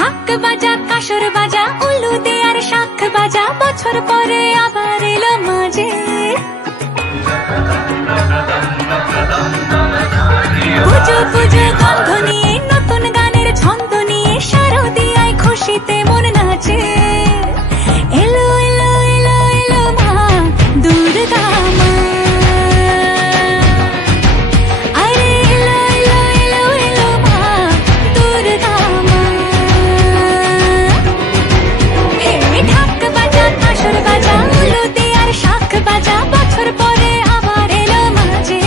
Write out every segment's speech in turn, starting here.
ঢাক বাজা কাসর বাজা উলু দে আর শাখ বাজা বছর পরে আবার এলো মাঝে পুজো পুজো গন্ধ নিয়ে নতুন গানের ছন্দ নিয়ে শারদিয়ায় খুশিতে মন নাচে এলো এলো এলো এলো মা দুর্গা মা আরে এলো এলো এলো এলো মা দুর্গা মা হে ঢাক বাজা কাসর বাজা উলু দে আর শাখ বাজা বছর পরে আবার এলো মাঝে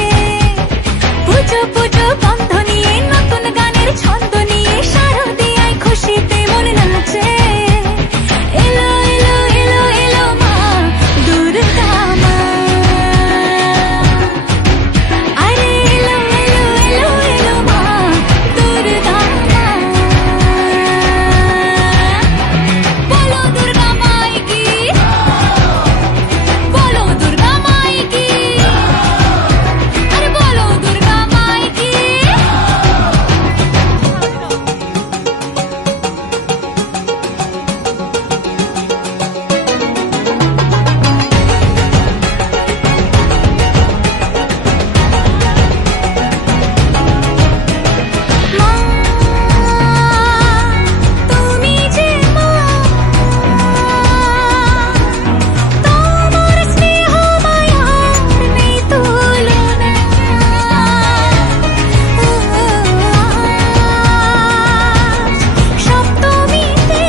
পুজো পুজো গন্ধ নিয়ে নতুন গানের ছন্দ নিয়ে শারদিয়ায় খুশিতে মন নাচে এলো এলো এলো এলো মা দুর্গা মা আরে এলো এলো এলো এলো মা দুর্গা মা বলো দুর্গা মাই কি বলো দুর্গা মাই কি আরে বলো দুর্গা মাই কি মা তুমি যে মা তোমার স্নেহ মায়ার নেই তুলনা সপ্তমীতে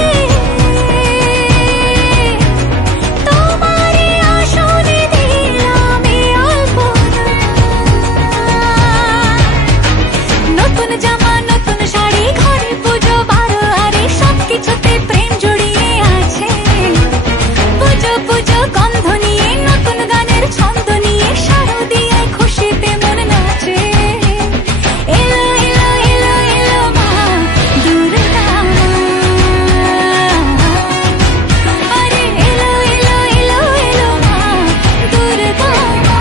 তোমারে আসনে দিলাম এই অল্পনা নতুন জামা নতুন শাড়ি ঘরে পুজো বারো আরে সবকিছুতে প্রেম জড়িয়ে আছে পুজো পুজো গন্ধ নিয়ে নতুন গানের ছন্দ নিয়ে শারদিয়ায় খুশিতে মন নাচে এলো এলো এলো এলো মা দুর্গা মা আরে এলো এলো এলো এলো মা দুর্গা মা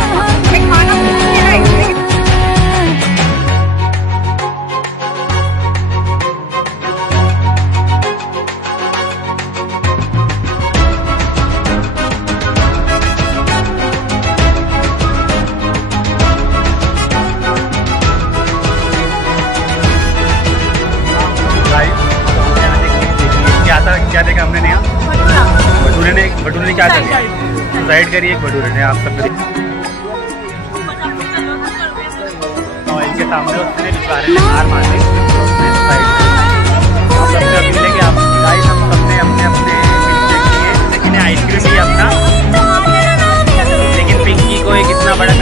क्या देखा हमने नया भटूरे ने क्या देखा साइड करिए एक भटूरे ने आप सब इनके सामने उसने हार मार दी सबसे अपील है कि आप गाइस हम सबने अपने अपने लेकिन आइसक्रीम ही अपना लेकिन पिंकी को एक इतना बड़ा